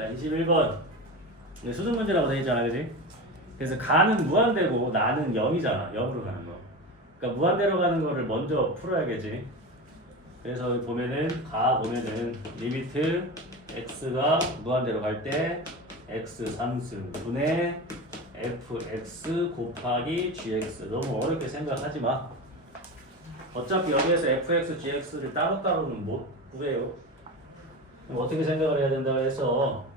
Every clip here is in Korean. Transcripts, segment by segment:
자, 21번. 이게 수능 문제라고 되어 있잖아, 그지? 그래서 가는 무한대고 나는 0이잖아. 0으로 가는 거. 그러니까 무한대로 가는 거를 먼저 풀어야겠지. 그래서 여기 보면은 보면은 리미트 x가 무한대로 갈 때 x 3승 분의 fx 곱하기 gx. 너무 어렵게 생각하지 마. 어차피 여기에서 fx, gx를 따로따로는 못 구해요. 그럼 어떻게 생각을 해야 된다고 해서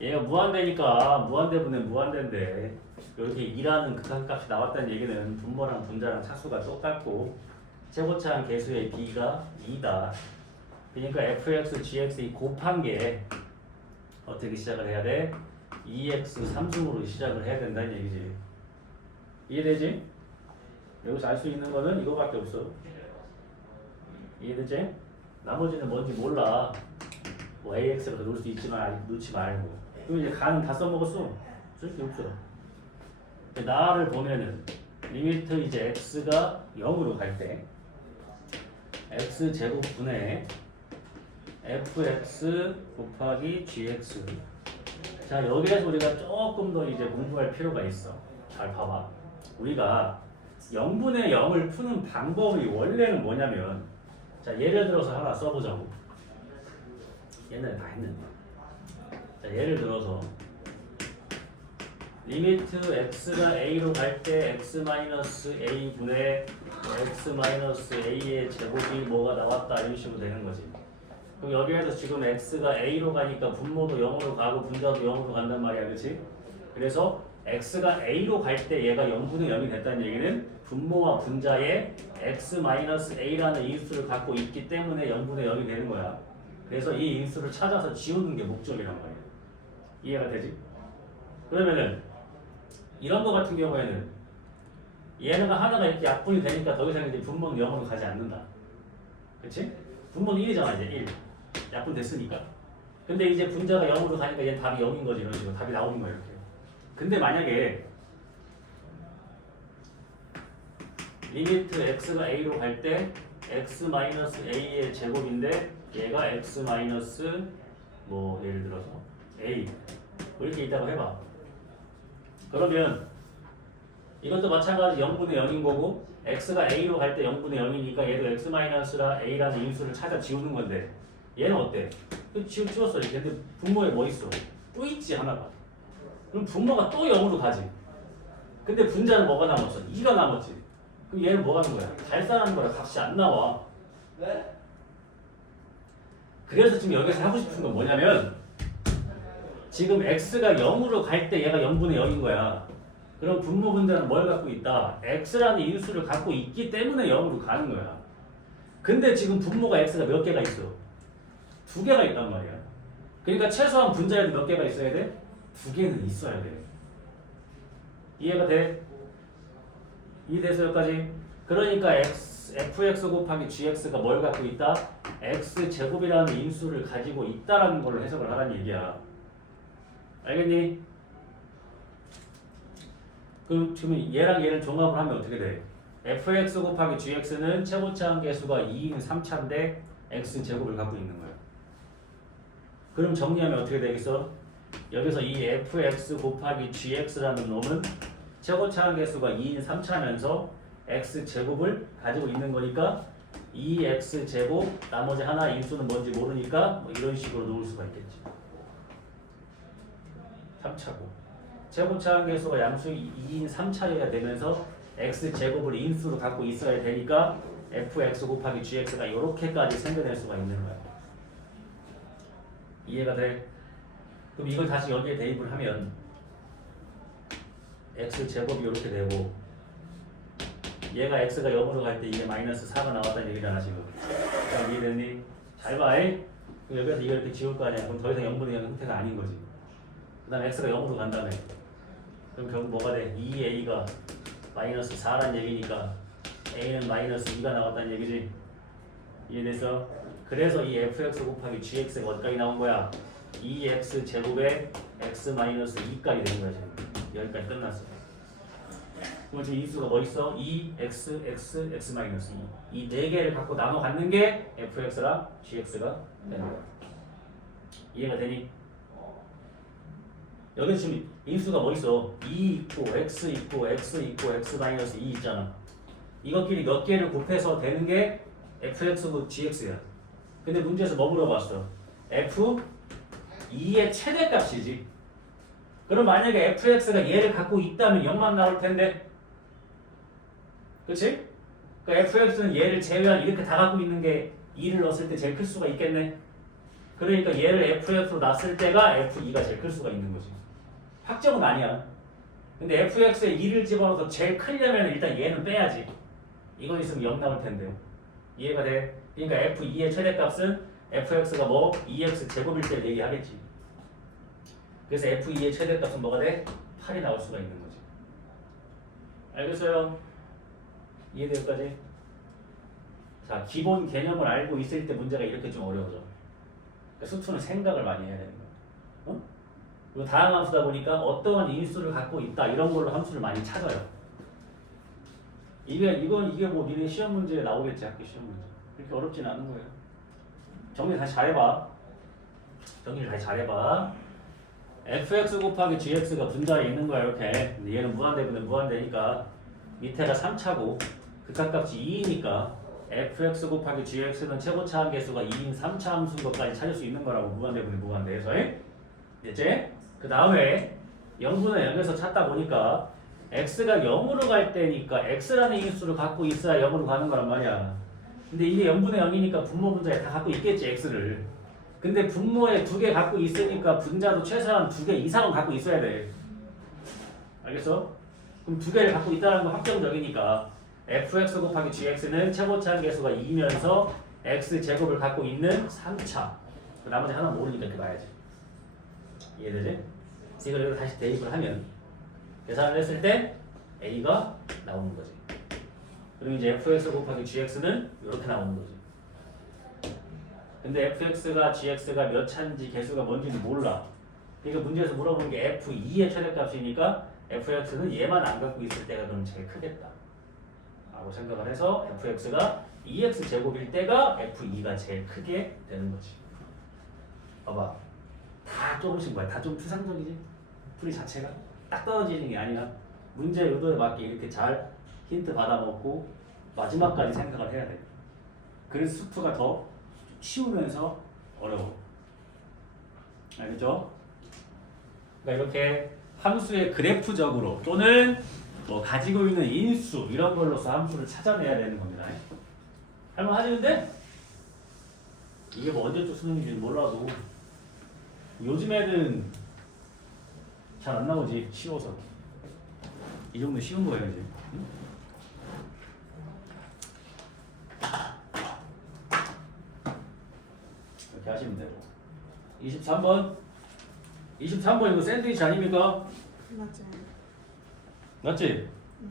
얘가 무한대니까 무한대분의 무한대인데 이렇게 2라는 극한값이 나왔다는 얘기는 분모랑 분자랑 차수가 똑같고 최고차항 계수의 b가 2다. 그러니까 fx, gx 곱한 게 어떻게 시작을 해야 돼? 2x 3승으로 시작을 해야 된다는 얘기지. 이해되지? 여기서 알 수 있는 거는 이거밖에 없어. 이해되지? 나머지는 뭔지 몰라. 뭐 AX로 놓을 수 있지만 놓지 말고. 그리고 이제 가는 다 써먹었어. 쓸 게 없어. 나를 보면은 리미트 이제 x가 0으로 갈 때 x 제곱분의 fx 곱하기 gx. 자, 여기에서 우리가 조금 더 이제 공부할 필요가 있어. 잘 봐봐. 우리가 0분의 0을 푸는 방법이 원래는 뭐냐면, 자, 예를 들어서 하나 써보자고. 옛날에 다 했는데. 자, 예를 들어서 리미트 x가 a로 갈 때 x-a 분의 x-a의 제곱이 뭐가 나왔다 이런 식으로 되는 거지. 그럼 여기에서 지금 x가 a로 가니까 분모도 0으로 가고 분자도 0으로 간단 말이야, 그렇지? 그래서 x가 a로 갈 때 얘가 0분의 0이 됐다는 얘기는 분모와 분자에 x-a라는 인수를 갖고 있기 때문에 0분의 0이 되는 거야. 그래서 이 인수를 찾아서 지우는 게 목적이란 말이야. 이해가 되지? 그러면은 이런 거 같은 경우에는 얘는 하나가 이렇게 약분이 되니까 더 이상 이제 분모는 0으로 가지 않는다. 그치? 분모는 1이잖아, 이제 1. 약분 됐으니까. 근데 이제 분자가 0으로 가니까 얘는 답이 0인 거지, 이런 식으로. 답이 나오는 거야, 이렇게. 근데 만약에 리미트 x가 a로 갈 때 x-a의 제곱인데 얘가 x- 뭐 예를 들어서 a 뭐 이렇게 있다고 해봐. 그러면 이것도 마찬가지 0분의 0인 거고 x가 a로 갈 때 0분의 0이니까 얘도 x-a라는 인수를 찾아 지우는 건데 얘는 어때? 지웠어 이렇게. 근데 분모에 뭐 있어? 또 있지 하나가. 그럼 분모가 또 0으로 가지. 근데 분자는 뭐가 남았어? 2가 남았지. 그럼 얘는 뭐 하는 거야? 발산하는 거야. 값이 안 나와. 네? 그래서 지금 여기서 하고 싶은 건 뭐냐면 지금 x가 0으로 갈 때 얘가 0분의 0인 거야. 그럼 분모 분자는 뭘 갖고 있다? x라는 인수를 갖고 있기 때문에 0으로 가는 거야. 근데 지금 분모가 x가 몇 개가 있어? 2개가 있단 말이야. 그러니까 최소한 분자에도 몇 개가 있어야 돼? 2개는 있어야 돼. 이해가 돼? 이해돼서 여기까지? 그러니까 fx 곱하기 gx가 뭘 갖고 있다? x제곱이라는 인수를 가지고 있다라는 걸로 해석을 하라는 얘기야. 알겠니? 그럼 지금 얘랑 얘를 종합을 하면 어떻게 돼? fx 곱하기 gx는 최고차항 계수가 2인 3차인데 x제곱을 갖고 있는 거야. 그럼 정리하면 어떻게 되겠어? 여기서 이 fx 곱하기 gx라는 놈은 최고차항 계수가 2인 3차면서 x제곱을 가지고 있는 거니까 2x제곱 나머지 하나 인수는 뭔지 모르니까 뭐 이런 식으로 놓을 수가 있겠지. 3차고 최고차항 계수가 양수 2인 3차여야 되면서 x제곱을 인수로 갖고 있어야 되니까 fx 곱하기 gx가 이렇게까지 생겨낼 수가 있는 거야. 이해가 돼? 그럼 이걸 다시 여기에 대입을 하면 x제곱이 이렇게 되고 얘가 x가 0으로 갈 때 이게 마이너스 4가 나왔다는 얘기잖아 지금. 그럼 이해됐니? 잘 봐. 여기서 이걸 이렇게 지울 거 아니야. 그럼 더 이상 0분의 0의 형태가 아닌 거지. 그 다음에 x가 0으로 간다며. 그럼 결국 뭐가 돼? 2a가 마이너스 4란 얘기니까 a는 마이너스 2가 나왔다는 얘기지. 이해됐어? 그래서 이 fx 곱하기 gx가 어디까지 나온 거야? 2x 제곱에 x-2까지 된 거야 지금. 여기까지 끝났어. 그럼 지금 인수가 뭐 있어? 2x, x, x-2. 이 네 개를 갖고 나눠 갖는 게 fx랑 gx가 되는 거야. 이해가 되니? 여기 지금 인수가 뭐 있어? 2 있고 x 있고 x 있고 x 마이너스 2 있잖아. 이것끼리 몇 개를 곱해서 되는 게 fx고 gx야. 근데 문제에서 뭐 물어봤어? f 2의 최대값이지. 그럼 만약에 fx가 얘를 갖고 있다면 0만 나올 텐데, 그치? 그러니까 fx는 얘를 제외한 이렇게 다 갖고 있는 게 2를 넣었을 때 제일 클 수가 있겠네. 그러니까 얘를 fx로 놨을 때가 f2가 제일 클 수가 있는 거지. 확정은 아니야. 근데 fx에 2를 집어넣어서 제일 크려면 일단 얘는 빼야지. 이거 있으면 0 나올 텐데. 이해가 돼? 그러니까 f2의 최대값은 fx가 뭐 2x 제곱일 때 얘기하겠지. 그래서 f2의 최대값은 뭐가 돼? 8이 나올 수가 있는 거지. 알겠어요? 이해돼요까지? 자, 기본 개념을 알고 있을 때 문제가 이렇게 좀 어려워져. 그러니까 수투는 생각을 많이 해야 되는 거야. 어? 그리고 다양한 함수다 보니까 어떠한 인수를 갖고 있다 이런 걸로 함수를 많이 찾아요. 이게 뭐 니네 시험 문제에 나오겠지, 학교 시험 문제. 그렇게 어렵진 않은 거예요. 정리 다시 잘해봐. 정리를 다시 잘해봐. fx 곱하기 gx가 분자에 있는 거야 이렇게. 근데 얘는 무한대분에 무한대니까 밑에가 3차고 극한값이 2이니까 fx 곱하기 gx는 최고차 함계수가 2인 3차 함수인 것까지 찾을 수 있는 거라고. 무한대분에 무한대에서. 됐지? 그 다음에 0분의 0에서 찾다 보니까 x가 0으로 갈 때니까 x라는 인수를 갖고 있어야 0으로 가는 거란 말이야. 근데 이게 0분의 0이니까 분모 분자에 다 갖고 있겠지 x를. 근데 분모에 2개 갖고 있으니까 분자도 최소한 2개 이상은 갖고 있어야 돼. 알겠어? 그럼 2개를 갖고 있다는 건 확정적이니까 fx 곱하기 gx는 최고차 함계수가 2면서 x제곱을 갖고 있는 3차. 나머지 하나 모르니까 이렇게 봐야지. 이해되지? 이걸 여기다 다시 대입을 하면 계산을 했을 때 a가 나오는 거지. 그럼 이제 fx 곱하기 gx는 이렇게 나오는 거지. 근데 fx가 gx가 몇 차인지 개수가 뭔지는 몰라. 그러니까 문제에서 물어본 게 f2의 최대값이니까 fx는 얘만 안 갖고 있을 때가 그럼 제일 크겠다 라고 생각을 해서 fx가 2x 제곱일 때가 f2가 제일 크게 되는 거지. 봐봐. 다 조금씩 뭐야? 다 좀 추상적이지? 풀이 자체가 딱 떨어지는 게 아니라 문제 의도에 맞게 이렇게 잘 힌트 받아먹고 마지막까지 생각을 해야 돼. 그래서 수투가 더 쉬우면서 어려워. 알겠죠? 그러니까 이렇게 함수의 그래프적으로 또는 뭐 가지고 있는 인수 이런 걸로서 함수를 찾아내야 되는 겁니다. 할만하지는데 이게 뭐 언제쯤 쓰는지 몰라도 요즘 애는 잘 안 나오지. 쉬워서. 이 정도 쉬운 거예요 이제. 응? 이렇게 하시면 되고. 23번 23번 이거 샌드위치 아닙니까? 맞아요. 맞지? 네.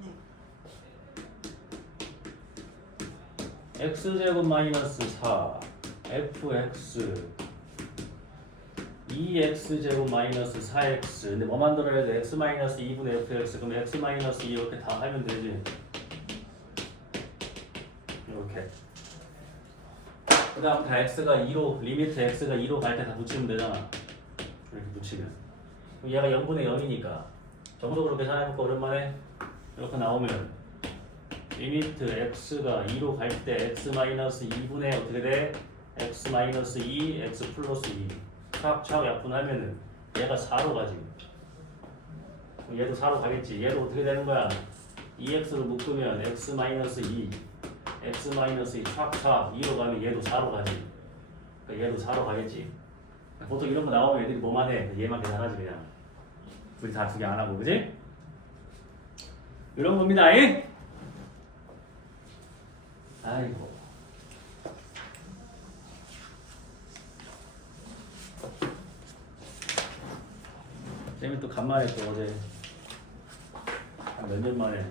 x제곱 마이너스 4 fx 2x제곱 마이너스 4x. 근데 뭐 만들어야 돼? x 마이너스 2분의 fx. 그럼 x 마이너스 2 이렇게 다 하면 되지. 이렇게. 그 다음 다 x가 2로 리미트 x가 2로 갈 때 다 붙이면 되잖아. 이렇게 붙이면. 그럼 얘가 0분의 0이니까 정석으로 계산해볼까 오랜만에? 이렇게 나오면 리미트 x가 2로 갈 때 x 마이너스 2분의 어떻게 돼? x 마이너스 2 x 플러스 2 차학차학 약분하면은 얘가 4로 가지. 그럼 얘도 4로 가겠지. 얘도 어떻게 되는 거야? 2x로 묶으면 x 마이너스 2 x 마이너스 2 차학차학 2로 가면 얘도 4로 가지. 그러니까 얘도 4로 가겠지. 보통 이런 거 나오면 애들이 뭐만 해? 얘만 계산하지 그냥. 우리 다 두 개 안 하고, 그지? 이런 겁니다. 아이고. 쌤이 또 간만에 또 어제 한 몇 년 만에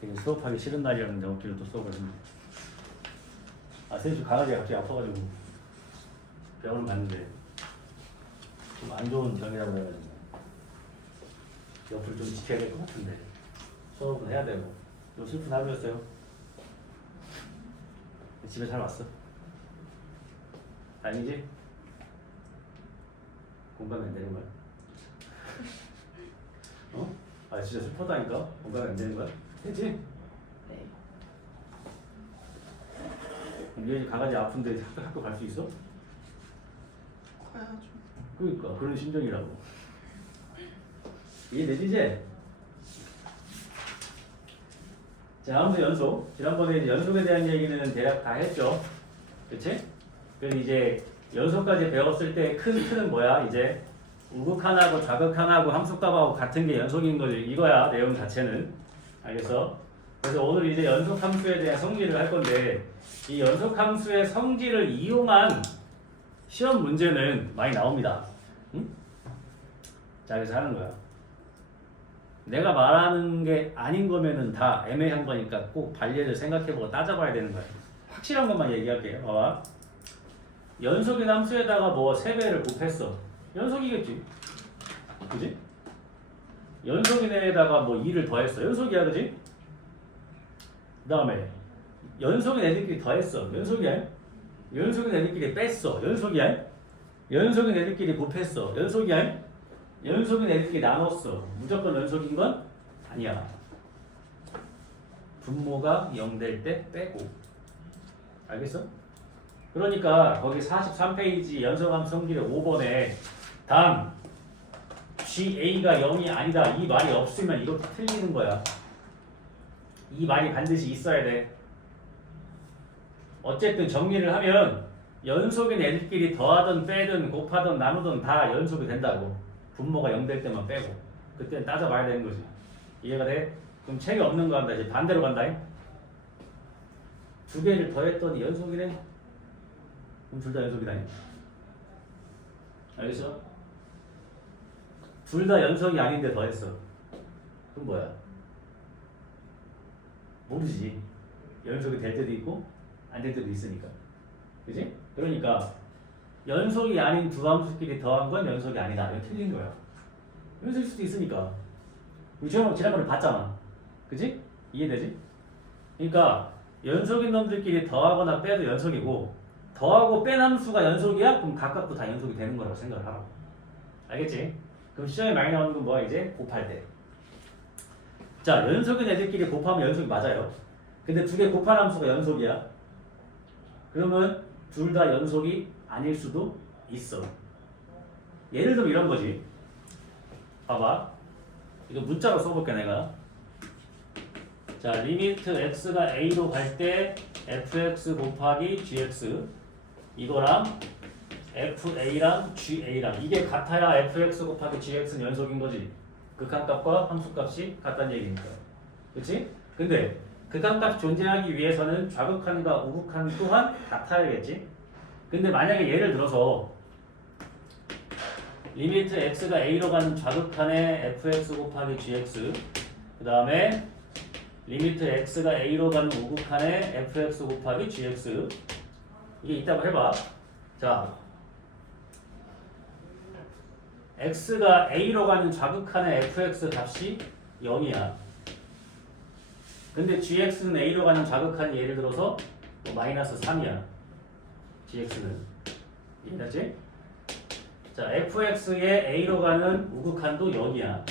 되게 수업하기 싫은 날이었는데 어깨로 또 수업을 했네. 쌤이 강아지가 갑자기 아파가지고 병원 갔는데 좀 안 좋은 병이라고 해가지고 옆을 좀 지켜야 될 것 같은데 수업은 해야 되고 좀 슬픈 하루였어요. 집에 잘 왔어. 다행이지? 공감이 안 되는 거야. 어? 아 진짜 슬퍼다니까? 공감이 안 되는 거야? 했지? 네. 얘 강아지 아픈데 학교 갈 수 있어? 가야죠. 그러니까 그런 심정이라고. 이해되지 이제? 자, 함수 연속. 지난번에 이제 연속에 대한 얘기는 대략 다 했죠. 그치? 그래서 이제 연속까지 배웠을 때 큰 틀은 뭐야? 이제 우극한하고 좌극한하고 함수값하고 같은 게 연속인 걸 이거야. 내용 자체는. 알겠어? 그래서 오늘 이제 연속 함수에 대한 성질을 할 건데 이 연속 함수의 성질을 이용한 시험 문제는 많이 나옵니다. 응? 자, 그래서 하는 거야. 내가 말하는 게 아닌 거면은 다 애매한 거니까 꼭 발리를 생각해보고 따져봐야 되는 거야. 확실한 것만 얘기할게요. 봐봐. 연속인 함수에다가 뭐 3배를 곱했어. 연속이겠지. 그지? 연속인에다가 뭐 2를 더했어. 연속이야, 그지? 그 다음에 연속인 애들끼리 더했어. 연속이야. 연속인 애들끼리 뺐어. 연속이야. 연속인 애들끼리 곱했어. 연속이야. 연속인 애들끼리 나눴어. 무조건 연속인 건 아니야. 분모가 0 될 때 빼고. 알겠어? 그러니까 거기 43페이지 연속함수 성질의 5번에 단 GA가 0이 아니다. 이 말이 없으면 이것도 틀리는 거야. 이 말이 반드시 있어야 돼. 어쨌든 정리를 하면 연속인 애들끼리 더하든 빼든 곱하든 나누든 다 연속이 된다고. 분모가 0 될 때만 빼고. 그때는 따져봐야 되는 거지. 이해가 돼? 그럼 책이 없는 거 한다. 이제 반대로 간다. 2개를 더했더니 연속이네? 그럼 둘 다 연속이다. 알겠어? 둘 다 연속이 아닌데 더했어. 그럼 뭐야? 모르지. 연속이 될 때도 있고 안 될 때도 있으니까. 그지? 그러니까 연속이 아닌 두 함수끼리 더한 건 연속이 아니다. 이거 틀린 거야. 연속일 수도 있으니까. 우리 지난번에 봤잖아. 그지? 이해되지? 그러니까 연속인 놈들끼리 더하거나 빼도 연속이고 더하고 뺀 함수가 연속이야? 그럼 각각도 다 연속이 되는 거라고 생각을 하라고. 알겠지? 그럼 시험에 많이 나오는 건 뭐야? 이제 곱할 때. 자, 연속인 애들끼리 곱하면 연속이 맞아요. 근데 2개 곱한 함수가 연속이야. 그러면 둘 다 연속이 아닐 수도 있어. 예를 들면 이런 거지. 봐봐. 이거 문자로 써볼게 내가. 자, 리미트 x가 a로 갈 때 fx 곱하기 gx 이거랑 fa랑 ga랑 이게 같아야 fx 곱하기 gx는 연속인 거지. 극한값과 함수값이 같다는 얘기니까. 그치? 근데 극한값이 존재하기 위해서는 좌극한과 우극한 또한 같아야겠지? 근데 만약에 예를 들어서 리미트 x가 a로 가는 좌극한의 fx 곱하기 gx 그 다음에 리미트 x가 a로 가는 우극한의 fx 곱하기 gx 이게 있다고 해봐. 자, x가 a로 가는 좌극한의 fx 값이 0이야. 근데 gx는 a로 가는 좌극한이 예를 들어서 뭐 마이너스 3이야. gx는 이해되지? 자, fx의 a로 가는 우극한도 0이야.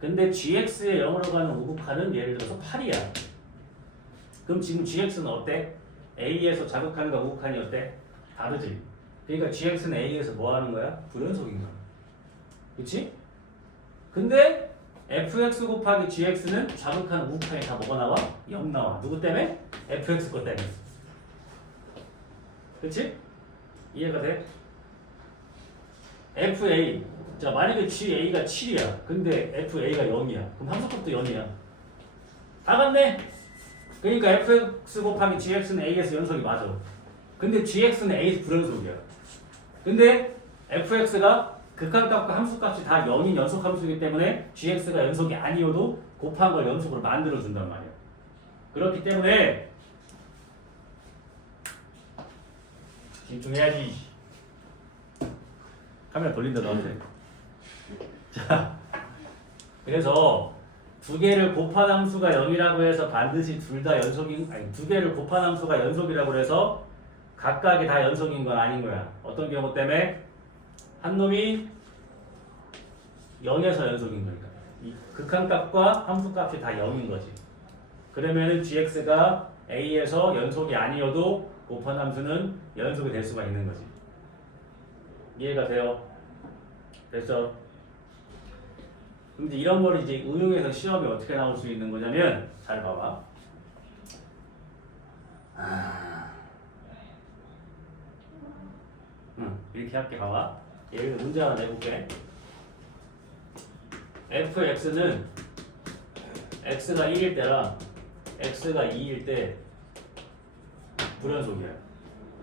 근데 gx의 0으로 가는 우극한은 예를 들어서 8이야. 그럼 지금 gx는 어때? a에서 좌극한과 우극한이 어때? 다르지? 그러니까 gx는 a에서 뭐 하는 거야? 불연속인 거야. 그치? 근데 fx 곱하기 gx는 좌극한 우극한이 다 뭐가 나와? 0 나와. 누구 때문에? fx 것 때문에. 그치? 이해가 돼? fa 자, 만약에 ga가 7이야. 근데 fa가 0이야. 그럼 함수값도 0이야. 다 같네? 그러니까 fx 곱하기 gx는 a에서 연속이 맞아. 근데 gx는 a에서 불연속이야. 근데 fx가 극한값과 함수값이 다 0인 연속함수이기 때문에 gx가 연속이 아니어도 곱한 걸 연속으로 만들어준단 말이야. 그렇기 때문에 집중해야지. 카메라 돌린다 너한테. 자, 그래서 2개를 곱한 함수가 0이라고 해서 반드시 둘 다 연속인, 아니 2개를 곱한 함수가 연속이라고 해서 각각이 다 연속인 건 아닌 거야. 어떤 경우 때문에 한 놈이 0에서 연속인 거니까. 이 극한값과 함수값이 다 0인 거지. 그러면은 gx가 a에서 연속이 아니어도 곱한 함수는 연속이 될 수가 있는 거지. 이해가 돼요? 됐어? 근데 이런 걸 이제 응용해서 시험에 어떻게 나올 수 있는 거냐면 잘 봐봐. 이렇게 할게. 봐봐. 예를 들어 문제 하나 내볼게. fx는 x가 1일 때랑 x가 2일 때 불연속이야.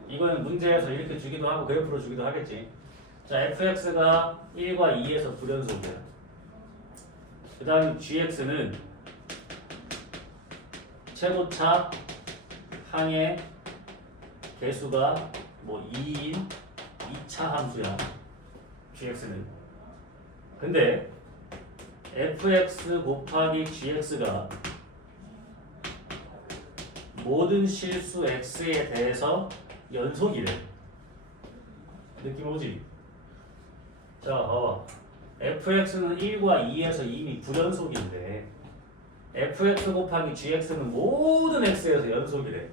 이거는 문제에서 이렇게 주기도 하고 그래프로 주기도 하겠지. 자, fx가 1과 2에서 불연속이야. 그 다음 gx는 최고차 항의 개수가 뭐 2인 2차 함수야. gx는. 근데 fx 곱하기 gx가 모든 실수 x에 대해서 연속이래. 느낌 오지? 자, 봐봐. fx는 1과 2에서 이미 불연속인데 fx 곱하기 gx는 모든 x에서 연속이래.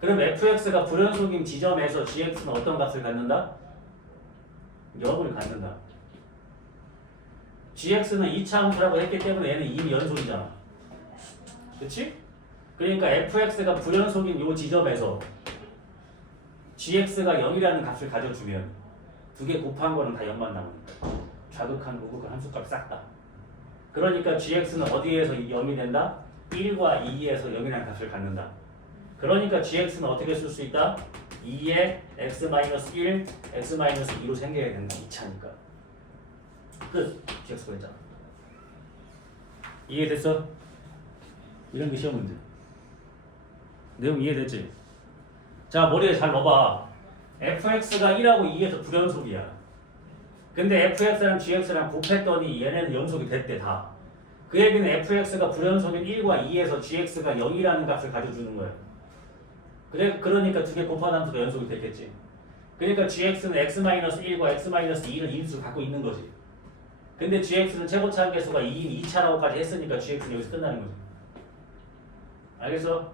그럼 fx가 불연속인 지점에서 gx는 어떤 값을 갖는다? 0을 갖는다. gx는 2차 함수라고 했기 때문에 얘는 이미 연속이잖아. 그치? 그러니까 fx가 불연속인 이 지점에서 gx가 0이라는 값을 가져주면 두 개 곱한 거는 다 0만 남으니까 좌극한 우극한 함수값이 싹 다. 그러니까 gx는 어디에서 0이 된다? 1과 2에서 0이라는 값을 갖는다. 그러니까 gx는 어떻게 쓸 수 있다? 2에 x-1, x-2로 생겨야 된다. 2차니까. 끝. gx가 있잖아. 이해됐어? 이런 게 시험 문제. 내용 이해됐지? 자, 머리에 잘 넣어봐. fx가 1하고 2에서 불연속이야. 근데 fx랑 gx랑 곱했더니 얘네는 연속이 됐대 다. 그 얘기는 fx가 불연속인 1과 2에서 gx가 0이라는 값을 가져주는 거야. 그러니까 두 개 곱한 함수가 연속이 됐겠지. 그러니까 gx는 x-1과 x-2를 인수 갖고 있는 거지. 근데 gx는 최고차 함계수가 2인 2차라고까지 했으니까 gx는 여기서 끝나는 거지. 알겠어?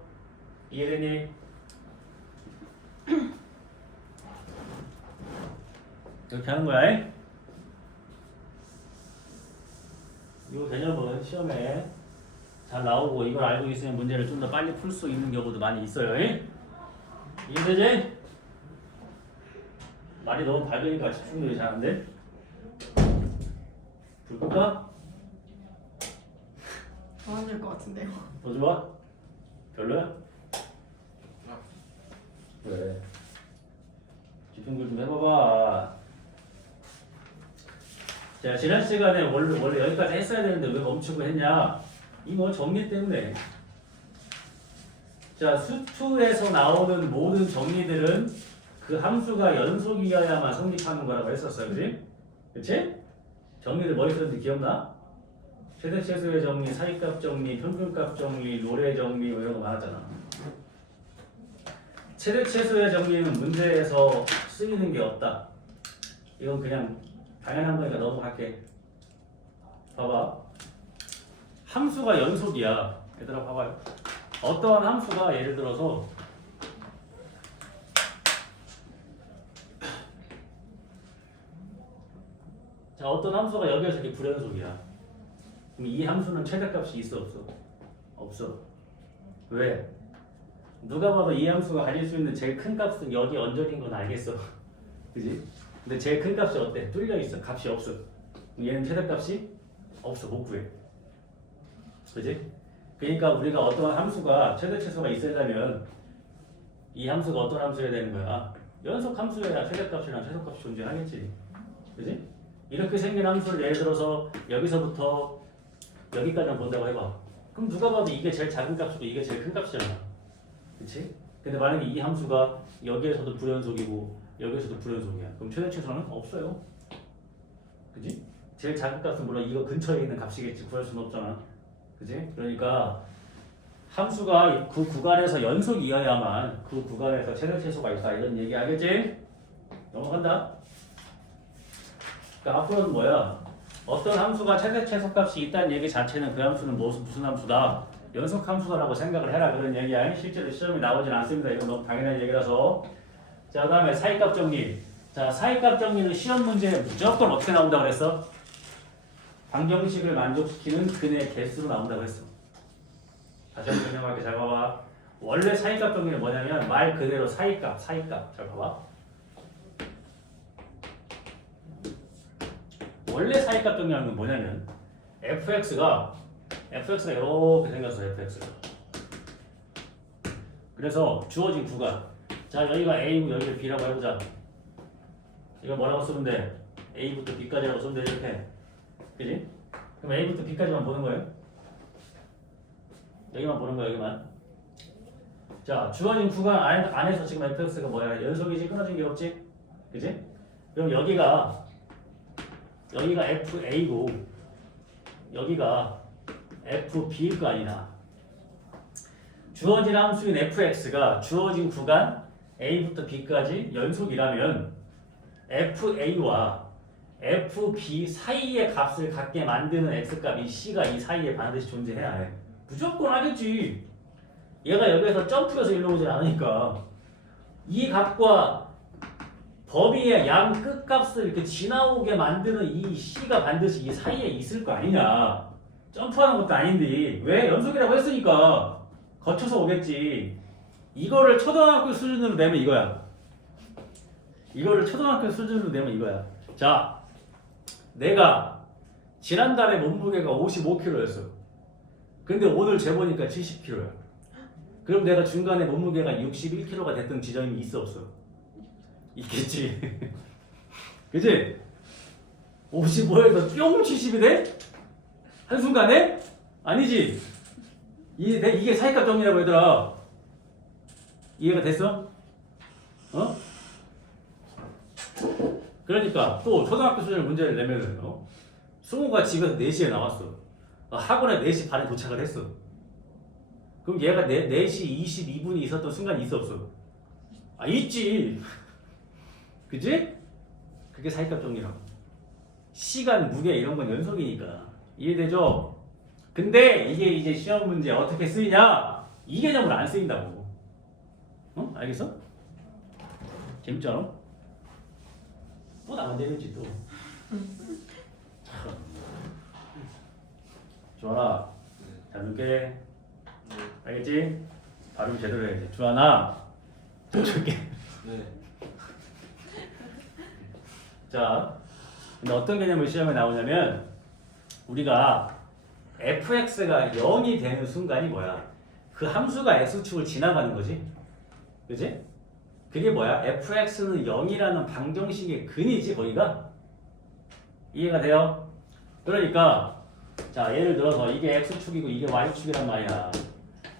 이해되니? 이렇게 하는 거야. 이 개념은 시험에 잘 나오고 이걸 알고 있으면 문제를 좀 더 빨리 풀 수 있는 경우도 많이 있어요. 이해되지? 말이 너무 밝으니까 집중력이 잘 안 돼? 불 끌까? 더 안 될 것 같은데요. 더 좋아? 별로야? 왜? 집중력 좀 해봐봐. 자, 지난 시간에 원래 여기까지 했어야 되는데 왜 멈추고 했냐? 이거 정리 때문에. 자, 수투에서 나오는 모든 정리들은 그 함수가 연속이어야만 성립하는 거라고 했었어요. 그치? 그치? 정리들 머릿속에 기억나? 최대 최소의 정리, 사이값 정리, 평균값 정리, 노래 정리 뭐 이런 거 많았잖아. 최대 최소의 정리는 문제에서 쓰이는 게 없다. 이건 그냥 당연한 거니까 넘어갈게. 봐봐. 함수가 연속이야. 얘들아 봐봐요. 어떠한 함수가 예를 들어서 자, 어떤 함수가 여기에서 이렇게 불연속이야. 그럼 이 함수는 최대값이 있어 없어? 없어. 왜? 누가 봐도 이 함수가 가질 수 있는 제일 큰 값은 여기 얹어진 건 알겠어. 그지? 근데 제일 큰 값이 어때? 뚫려 있어. 값이 없어. 얘는 최대값이 없어. 못 구해. 그지? 그러니까 우리가 어떠한 함수가 최대 최소가 있으려면 이 함수가 어떤 함수여야 되는 거야? 연속 함수여야 최대값이랑 최소값이 존재하겠지. 그지? 이렇게 생긴 함수를 예를 들어서 여기서부터 여기까지만 본다고 해봐. 그럼 누가 봐도 이게 제일 작은 값이고 이게 제일 큰 값이잖아. 그치? 근데 만약에 이 함수가 여기에서도 불연속이고 여기에서도 불연속이야. 그럼 최대 최소는 없어요. 그지? 제일 작은 값은 물론 이거 근처에 있는 값이겠지. 구할 수는 없잖아. 그지? 그러니까 함수가 그 구간에서 연속이어야만 그 구간에서 최대 최소가 있다. 이런 얘기 알겠지? 넘어간다. 그러니까 앞으로는 뭐야? 어떤 함수가 최대 최소값이 있다는 얘기 자체는 그 함수는 무슨 함수다? 연속 함수다라고 생각을 해라 그런 얘기야. 실제로 시험에 나오진 않습니다. 이건 너무 당연한 얘기라서. 자, 그다음에 사이값 정리. 자, 사이값 정리는 시험 문제에 무조건 어떻게 나온다고 그랬어? 방정식을 만족시키는 근의 개수로 나온다고 했어. 다시 한번 설명할게. 잘 봐봐. 원래 사이값 정리는 뭐냐면 말 그대로 사이값. 잘 봐봐. 원래 사이값 정리하는 건 뭐냐면 fx가 이렇게 생겼어. fx가. 그래서 주어진 구간. 자, 여기가 a고 여기가 b라고 해보자. 이걸 뭐라고 쓰면 돼? a부터 b까지라고 쓰면 돼. 이렇게. 그지? 그럼 a부터 b까지만 보는 거예요. 여기만 보는 거야. 여기만. 자, 주어진 구간 안에서 지금 fx가 뭐야? 연속이지 끊어진 게 없지? 그지? 그럼 여기가 fa고 여기가 fb일 거 아니냐. 주어진 함수인 fx가 주어진 구간 a부터 b까지 연속이라면 fa와 fb 사이의 값을 갖게 만드는 x값이 c가 이 사이에 반드시 존재해야 해. 무조건 하겠지. 얘가 여기에서 점프해서 일로 오진 않으니까 이 값과 범위의 양 끝값을 이렇게 지나오게 만드는 이 c가 반드시 이 사이에 있을 거 아니냐. 점프하는 것도 아닌데 왜? 연속이라고 했으니까 거쳐서 오겠지. 이거를 초등학교 수준으로 내면 이거야. 자, 내가 지난달에 몸무게가 55kg였어. 근데 오늘 재보니까 70kg야. 그럼 내가 중간에 몸무게가 61kg가 됐던 지점이 있어 없어? 있겠지. 그치? 55에서 뿅 70이 돼? 한순간에? 아니지. 이게 사이값 정리라고 얘들아. 이해가 됐어? 어? 그러니까 또 초등학교 수준의 문제를 내면은 승우가 집에서 4시에 나왔어. 학원에 4시 반에 도착을 했어. 그럼 얘가 4시 22분이 있었던 순간이 있어 없어? 아, 있지. 그치? 그게 사이값 정리라고. 시간, 무게 이런 건 연속이니까. 이해되죠? 근데 이게 이제 시험 문제 어떻게 쓰이냐? 이 개념으로 안 쓰인다고. 어? 알겠어? 재밌지 않아? 또 나만 되는지 또. 주환아, 잘 줄게. 알겠지? 발음 제대로 해야지. 주환아, 좀 줄게. 네. 자, 근데 어떤 개념을 시험에 나오냐면 우리가 fx가 0이 되는 순간이 뭐야? 그 함수가 x축을 지나가는 거지. 그지? 그게 뭐야? fx는 0이라는 방정식의 근이지 거기가. 이해가 돼요? 그러니까 자, 예를 들어서 이게 x축이고 이게 y축이란 말이야.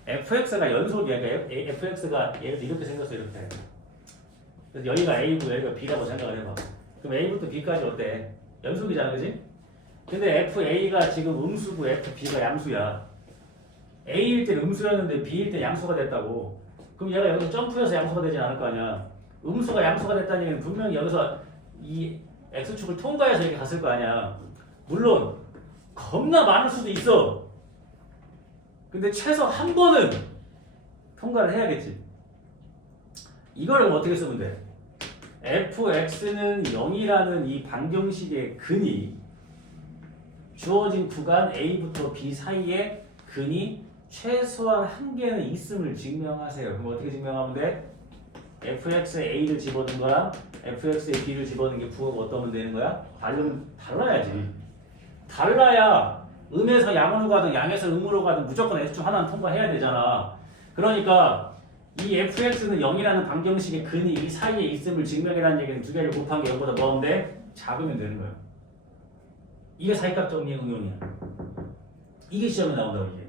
fx가 연속이야. 그러니까 fx가 예를 들어 이렇게 생겼어. 이렇게. 그래서 여기가 a고 여기가 b라고 생각을 해봐. 그럼 a부터 b까지 어때? 연속이잖아. 그지? 근데 fa가 지금 음수고 fb가 양수야. a일 때 음수였는데 b일 때 양수가 됐다고. 그럼 얘가 여기서 점프해서 양수가 되지 않을 거 아니야. 음수가 양수가 됐다는 얘기는 분명히 여기서 이 x축을 통과해서 이렇게 갔을 거 아니야. 물론 겁나 많을 수도 있어. 근데 최소 한 번은 통과를 해야겠지. 이거를 어떻게 쓰면 돼? fx는 0이라는 이 방정식의 근이 주어진 구간 a부터 b 사이에 근이 최소한 한 개는 있음을 증명하세요. 그럼 어떻게 증명하면 돼? fx에 a를 집어넣은 거랑 fx에 b를 집어넣은 게 부호가 어떠면 되는 거야? 달라야지. 달라야 음에서 양으로 가든 양에서 음으로 가든 무조건 x중 하나는 통과해야 되잖아. 그러니까 이 fx는 0이라는 방정식의 근이 이 사이에 있음을 증명이라는 얘기는 두 개를 곱한 게 0보다 뭐인데 작으면 되는 거야. 이게 사이값 정리의 응용이야. 이게 시험에 나온다고 이게.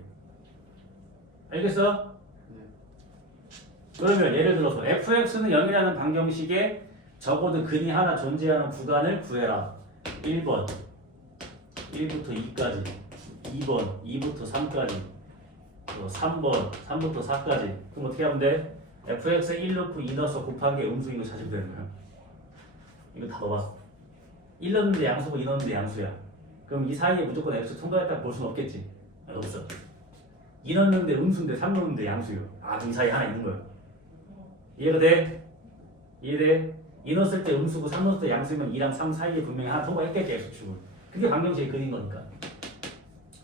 알겠어? 네. 그러면 예를 들어서 fx는 0이라는 방정식에 적어도 근이 하나 존재하는 구간을 구해라. 1번 1부터 2까지 2번 2부터 3까지 3번 3부터 4까지. 그럼 어떻게 하면 돼? fx에 1 넣고 2 넣어서 곱한 게 음수인 거 찾으면 되는 거야. 이거 다 넣어봤어. 1 넣는데 양수고 2 넣는데 양수야. 그럼 이 사이에 무조건 x 통과했다고 볼 수는 없겠지. 없어. 2 넣는데 음수인데 3 넣는데 양수요. 아 그럼 이 사이에 하나 있는 거야. 이해가 돼? 이해돼? 2 넣었을 때 음수고 3 넣었을 때 양수면 2랑 3 사이에 분명히 하나 통과했겠지 x축을. 그게 방정식의 근인 거니까.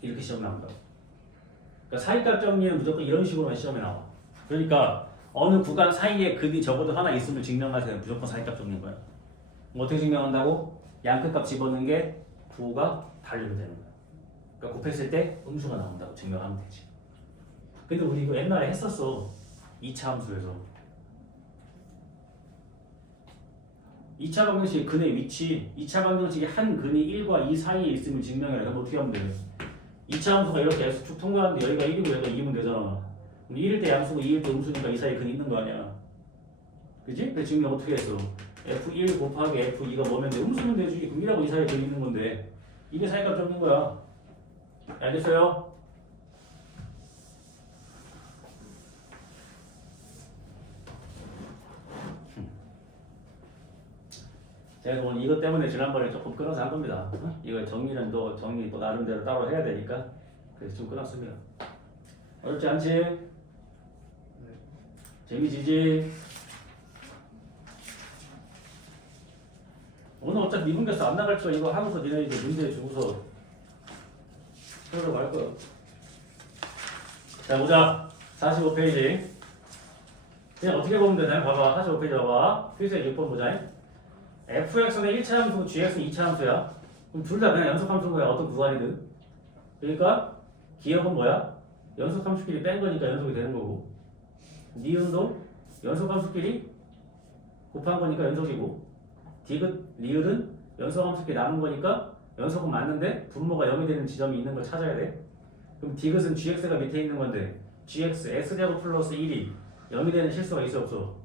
이렇게 시험 나온다고. 그러니까 사이값 정리는 무조건 이런 식으로만 시험에 나와. 그러니까 어느 구간 사이에 근이 적어도 하나 있음을 증명하세요. 무조건 사이값 정리인 거야. 어떻게 증명한다고? 양끝값 집어넣는 게 부호가 달리면 되는 거야. 그러니까 곱했을 때 음수가 나온다고 증명하면 되지. 근데 우리 이거 옛날에 했었어. 2차 함수에서. 2차 방정식 근의 위치, 2차 방정식이 한 근이 1과 2 사이에 있음을 증명해라. 그럼 어떻게 하면 돼? 2차 함수가 이렇게 x축 통과하는데 여기가 1이고 여기가 2면 되잖아. 그럼 1일 때 양수고 2일 때 음수니까 이 사이에 근이 있는 거 아니야. 그지? 그래서 증명 어떻게 했어? F1 곱하기 F2가 뭐면 돼? 음수면 되지. 그럼 1하고 2 사이에 근이 있는 건데 이게 사이값 잡는 거야. 알겠어요? 제가 오늘 이것 때문에 지난번에 조금 끊어서 한 겁니다. 이거 정리는 또 정리 또 나름대로 따로 해야 되니까 그래서 좀 끊었습니다. 어렵지 않지? 네. 재미지지? 오늘 어차피 미분계수 안 나갈 거 이거 하고서 니네 이제 문제 주고서 그러려고 할 거야. 자 보자. 45페이지. 그냥 어떻게 보면 되나요? 봐봐. 45페이지 봐봐. 필수의 6번 보자. fx는 1차 함수고 gx는 2차 함수야. 그럼 둘 다 그냥 연속 함수인 거야. 어떤 구간이든. 그러니까 기억은 뭐야? 연속 함수끼리 뺀 거니까 연속이 되는 거고. 니은도 연속 함수끼리 곱한 거니까 연속이고. 디귿, 리을은 연속 함수끼리 나눈 거니까 연속은 맞는데 분모가 0이 되는 지점이 있는 걸 찾아야 돼. 그럼 디귿은 gx가 밑에 있는 건데 gx, x제곱 플러스 1이 0이 되는 실수가 있어 없어?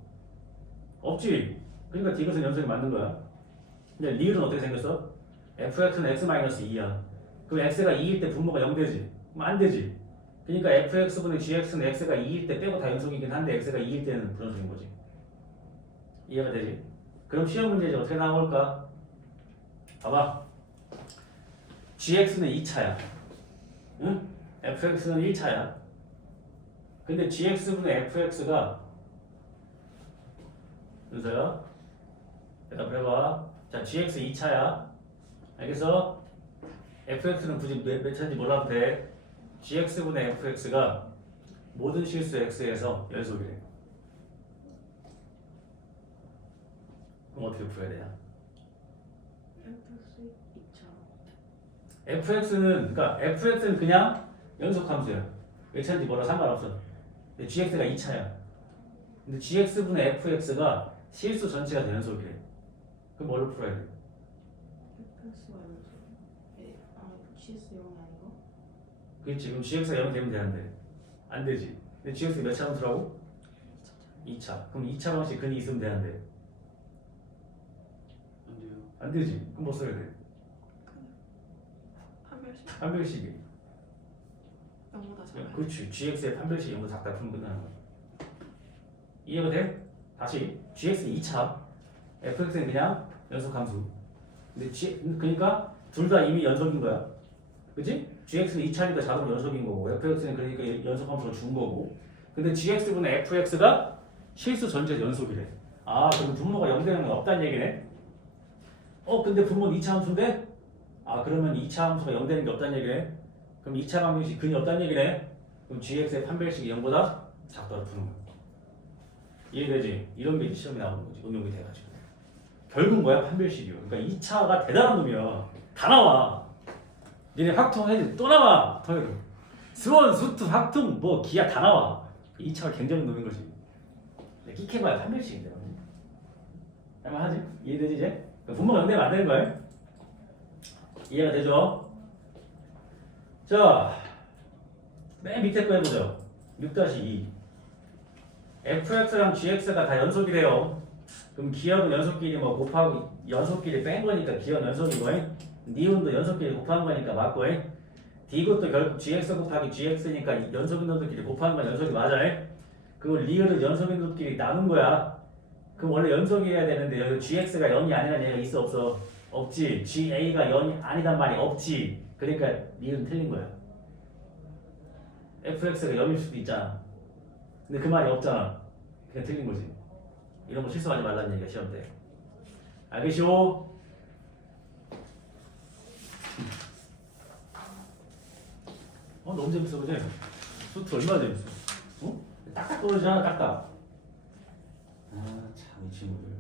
없지. 그러니까 디귿은 연속이 맞는 거야. 근데 리을은 어떻게 생겼어? fx는 x-2야. 그럼 x가 2일 때 분모가 0 되지? 그럼 안 되지. 그러니까 fx분의 gx는 x가 2일 때 빼고 다 연속이긴 한데 x가 2일 때는 불연속인 거지. 이해가 되지? 그럼 시험 문제 이제 어떻게 나올까? 봐봐. gx는 2차야. 응? fx는 1차야. 근데 gx분의 fx가 윤서야 대답해봐. 자, gx 2차야. 알겠어? fx는 굳이 몇 차인지 몰라도 돼. gx분의 fx가 모든 실수 x에서 연속이래. 그럼 어떻게 풀어야 되냐? fx는 그냥 연속 함수야. 몇 차인지 몰라 상관없어. 근데 gx가 2차야. 근데 gx분의 fx가 실수 전체가 다 연속이래. 그럼 뭘로 풀어야 돼? fx가 연속. GS 0이 아니고? 그렇지. 그럼 gx가 0 되면 되는데 안 되지. 근데 gx가 몇 차 함수라고? 2차. 그럼 2차 방식 근이 있으면 되는데 안 돼요. 안 되지. 그럼 뭐 써야 돼? 판별식 판별식이. 0보다 작아요. 그렇지. gx의 판별식 0도 작다 풀면 끝나는 거야. 이해가 돼? 다시 gx 2차 fx는 그냥 연속 함수. 근데 그러니까 둘 다 이미 연속인 거야. 그치? gx는 2차니까 자동으로 연속인 거고 fx는 그러니까 연속 함수로 준 거고. 근데 gx분의 fx가 실수 전체 연속이래. 아 그럼 분모가 0 되는 건 없다는 얘기네. 근데 분모는 2차 함수인데? 아 그러면 2차 함수가 0 되는 게 없다는 얘기네. 그럼 2차 방정식 근이 없다는 얘기네. 그럼 gx의 판별식이 0보다 작다고 푸는 거야. 이해되지? 이런 게 시험에 나오는 거지. 응용이 돼가지고. 결국 뭐야? 판별식이요. 그러니까 2차가 대단한 놈이야. 다 나와. 니네 확통 해지 또 나와. 토요일. 수원, 수투, 확통, 뭐 기아 다 나와. 2차가 굉장히 놈인 거지. 끼케봐야 판별식인데. 할만하지? 이해되지 이제? 분모가 0되면 안 되는 거야. 이해가 되죠? 자, 맨 밑에 거 해보죠. 6-2. fx랑 gx가 다 연속이래요. 그럼 기억은 연속끼리 뭐 곱하고 연속끼리 뺀 거니까 기억 연속이고, 니은도 연속끼리 곱한 거니까 맞고, 디귿도 결국 gx 곱하기 gx니까 연속인 놈들끼리 곱하는 건 연속이 맞아. 그리고 리을은 연속인 놈들끼리 나눈 거야. 그럼 원래 연속이어야 되는데 여기 gx가 0이 아니라는 얘기가 있어 없어? 없지. GA가 0이 아니단 말이 없지. 그러니까 니은 틀린 거야. fx가 0일 수도 있잖아. 근데 그 말이 없잖아. 그냥 틀린 거지. 이런 거 실수하지 말라는 얘기야 시험 때. 알겠쇼? 너무 재밌어 그지? 수트 얼마나 재밌어? 어? 딱딱 떨어지잖아 딱딱. 아 참 이 친구들.